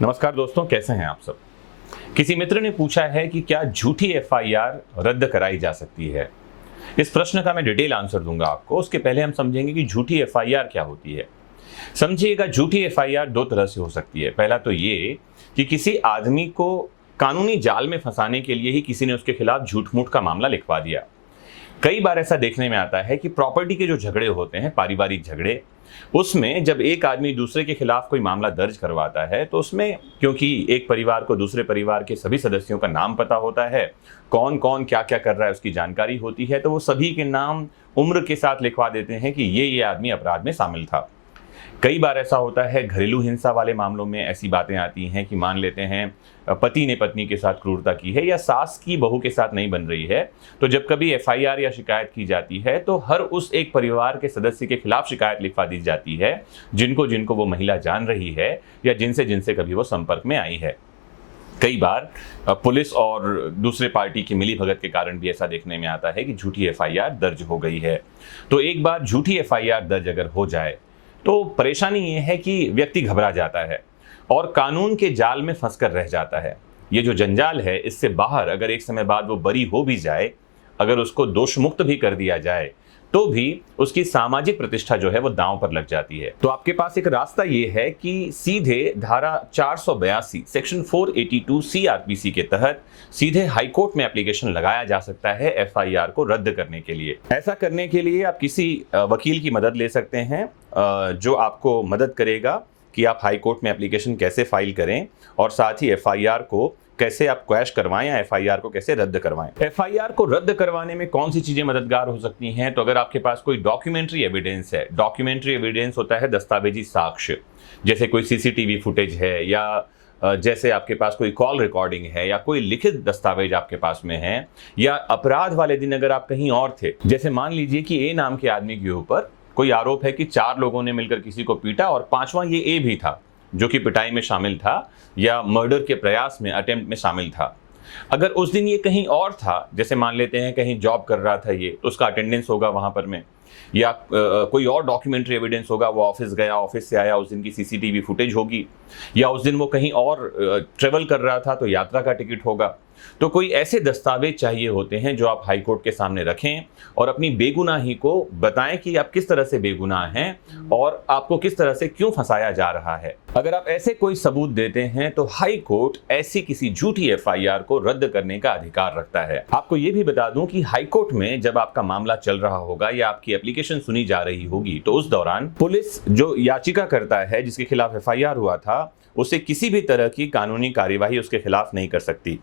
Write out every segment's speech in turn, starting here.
नमस्कार दोस्तों, कैसे हैं आप सब। किसी मित्र ने पूछा है कि क्या झूठी एफआईआर रद्द कराई जा सकती है। इस प्रश्न का मैं डिटेल आंसर दूंगा आपको। उसके पहले हम समझेंगे कि झूठी एफआईआर क्या होती है। समझिएगा, झूठी एफआईआर दो तरह से हो सकती है। पहला तो ये कि किसी आदमी को कानूनी जाल में फंसाने के लिए ही किसी ने उसके खिलाफ झूठ मूठ का मामला लिखवा दिया। कई बार ऐसा देखने में आता है कि प्रॉपर्टी के जो झगड़े होते हैं, पारिवारिक झगड़े, उसमें जब एक आदमी दूसरे के खिलाफ कोई मामला दर्ज करवाता है तो उसमें क्योंकि एक परिवार को दूसरे परिवार के सभी सदस्यों का नाम पता होता है, कौन कौन क्या क्या कर रहा है उसकी जानकारी होती है, तो वो सभी के नाम उम्र के साथ लिखवा देते हैं कि ये आदमी अपराध में शामिल था। कई बार ऐसा होता है, घरेलू हिंसा वाले मामलों में ऐसी बातें आती हैं कि मान लेते हैं पति ने पत्नी के साथ क्रूरता की है या सास की बहू के साथ नहीं बन रही है, तो जब कभी एफआईआर या शिकायत की जाती है तो हर उस एक परिवार के सदस्य के खिलाफ शिकायत लिखवा दी जाती है जिनको जिनको वो महिला जान रही है या जिनसे जिनसे कभी वो संपर्क में आई है। कई बार पुलिस और दूसरे पार्टी की मिलीभगत के कारण भी ऐसा देखने में आता है कि झूठी एफआईआर दर्ज हो गई है। तो एक बार झूठी एफआईआर दर्ज अगर हो जाए तो परेशानी ये है कि व्यक्ति घबरा जाता है और कानून के जाल में फंसकर रह जाता है। ये जो जंजाल है, इससे बाहर अगर एक समय बाद वो बरी हो भी जाए, अगर उसको दोष मुक्त भी कर दिया जाए, तो भी उसकी सामाजिक प्रतिष्ठा जो है वो दांव पर लग जाती है। तो आपके पास एक रास्ता ये है कि सीधे धारा 482 सेक्शन 482 सीआरपीसी के तहत सीधे हाईकोर्ट में एप्लीकेशन लगाया जा सकता है एफआईआर को रद्द करने के लिए। ऐसा करने के लिए आप किसी वकील की मदद ले सकते हैं जो आपको मदद करेगा कि आप हाईकोर्ट में एप्लीकेशन कैसे फाइल करें और साथ ही एफआईआर को कैसे आप क्वैश करवाएं या एफआईआर को कैसे रद्द करवाएं। एफआईआर को रद्द करवाने में कौन सी चीजें मददगार हो सकती हैं, तो अगर आपके पास कोई डॉक्यूमेंट्री एविडेंस है, डॉक्यूमेंट्री एविडेंस होता है दस्तावेजी साक्ष्य, जैसे कोई सीसीटीवी फुटेज है या जैसे आपके पास कोई कॉल रिकॉर्डिंग है या कोई लिखित दस्तावेज आपके पास में है, या अपराध वाले दिन अगर आप कहीं और थे, जैसे मान लीजिए कि ए नाम के आदमी के ऊपर कोई आरोप है कि 4 लोगों ने मिलकर किसी को पीटा और 5वां ये ए भी था जो कि पिटाई में शामिल था या मर्डर के प्रयास में, अटेम्प्ट में शामिल था। अगर उस दिन ये कहीं और था, जैसे मान लेते हैं कहीं जॉब कर रहा था ये, तो उसका अटेंडेंस होगा वहां पर में, या कोई और डॉक्यूमेंट्री एविडेंस होगा, वो ऑफिस गया, ऑफिस से आया, उस दिन की सीसीटीवी फुटेज होगी, या उस दिन वो कहीं और ट्रेवल कर रहा था तो यात्रा का टिकट होगा। तो कोई ऐसे दस्तावेज चाहिए होते हैं जो आप हाई कोर्ट के सामने रखें और अपनी बेगुनाही को बताएं कि आप किस तरह से बेगुनाह हैं और आपको किस तरह से क्यों फंसाया जा रहा है। अगर आप ऐसे कोई सबूत देते हैं तो हाई कोर्ट ऐसी किसी झूठी एफआईआर को रद्द करने का अधिकार रखता है। आपको यह भी बता दूं कि हाई कोर्ट में जब आपका मामला चल रहा होगा या आपकी एप्लीकेशन सुनी जा रही होगी, तो उस दौरान पुलिस जो याचिका करता है, जिसके खिलाफ एफआईआर हुआ था, उसे किसी भी तरह की कानूनी कार्यवाही उसके खिलाफ नहीं कर सकती।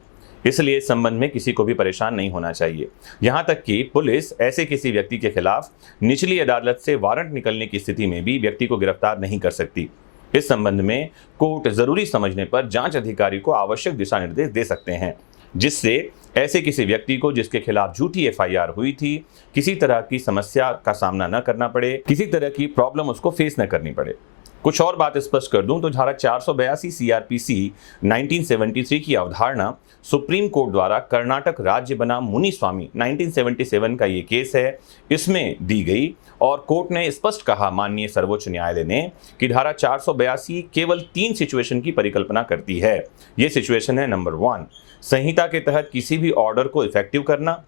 इसलिए इस संबंध में किसी को भी परेशान नहीं होना चाहिए। यहां तक कि पुलिस ऐसे किसी व्यक्ति के खिलाफ निचली अदालत से वारंट निकलने की स्थिति में भी व्यक्ति को गिरफ्तार नहीं कर सकती। इस संबंध में कोर्ट जरूरी समझने पर जांच अधिकारी को आवश्यक दिशा निर्देश दे सकते हैं, जिससे ऐसे किसी व्यक्ति को जिसके खिलाफ झूठी एफआईआर हुई थी, किसी तरह की समस्या का सामना न करना पड़े, किसी तरह की प्रॉब्लम उसको फेस न करनी पड़े। कुछ और बात स्पष्ट कर दूं तो धारा 482 सीआरपीसी 1973 की अवधारणा सुप्रीम कोर्ट द्वारा कर्नाटक राज्य बनाम मुनिस्वामी 1977 का ये केस है, इसमें दी गई, और कोर्ट ने स्पष्ट कहा, माननीय सर्वोच्च न्यायालय ने, कि धारा 482 केवल 3 सिचुएशन की परिकल्पना करती है। ये सिचुएशन है, नंबर 1, संहिता के तहत किसी भी ऑर्डर को इफेक्टिव करना।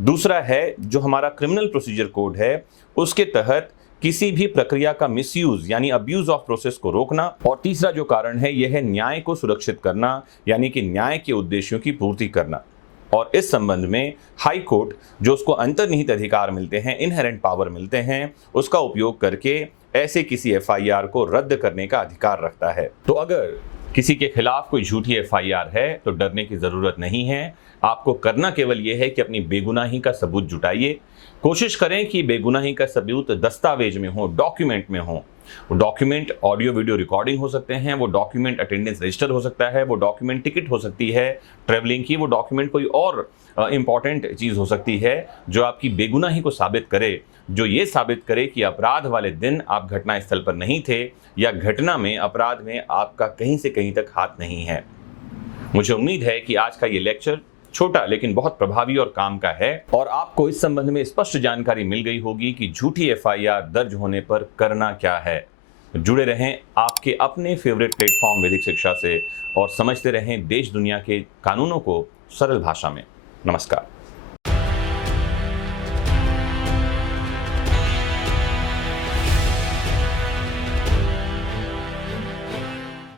दूसरा है जो हमारा क्रिमिनल प्रोसीजर कोड है, उसके तहत किसी भी प्रक्रिया का मिसयूज यानी अब्यूज ऑफ प्रोसेस को रोकना। और तीसरा जो कारण है यह है न्याय को सुरक्षित करना, यानी कि न्याय के उद्देश्यों की पूर्ति करना। और इस संबंध में हाई कोर्ट जो उसको अंतर्निहित अधिकार मिलते हैं, इनहेरेंट पावर मिलते हैं, उसका उपयोग करके ऐसे किसी एफआईआर को रद्द करने का अधिकार रखता है। तो अगर किसी के खिलाफ कोई झूठी एफआईआर है तो डरने की जरूरत नहीं है। आपको करना केवल यह है कि अपनी बेगुनाही का सबूत जुटाइए। कोशिश करें कि बेगुनाही का सबूत दस्तावेज में हो, डॉक्यूमेंट में हो। वो डॉक्यूमेंट ऑडियो वीडियो रिकॉर्डिंग हो सकते हैं, वो डॉक्यूमेंट अटेंडेंस रजिस्टर हो सकता है, वो डॉक्यूमेंट टिकट हो सकती है ट्रेवलिंग की, वो डॉक्यूमेंट कोई और इंपॉर्टेंट चीज हो सकती है जो आपकी बेगुनाही को साबित करे, जो ये साबित करे कि अपराध वाले दिन आप घटना स्थल पर नहीं थे या घटना में, अपराध में आपका कहीं से कहीं तक हाथ नहीं है। मुझे उम्मीद है कि आज का ये लेक्चर छोटा लेकिन बहुत प्रभावी और काम का है और आपको इस संबंध में स्पष्ट जानकारी मिल गई होगी कि झूठी एफआईआर दर्ज होने पर करना क्या है। जुड़े रहें आपके अपने फेवरेट प्लेटफॉर्म वैदिक शिक्षा से और समझते रहें देश दुनिया के कानूनों को सरल भाषा में। नमस्कार।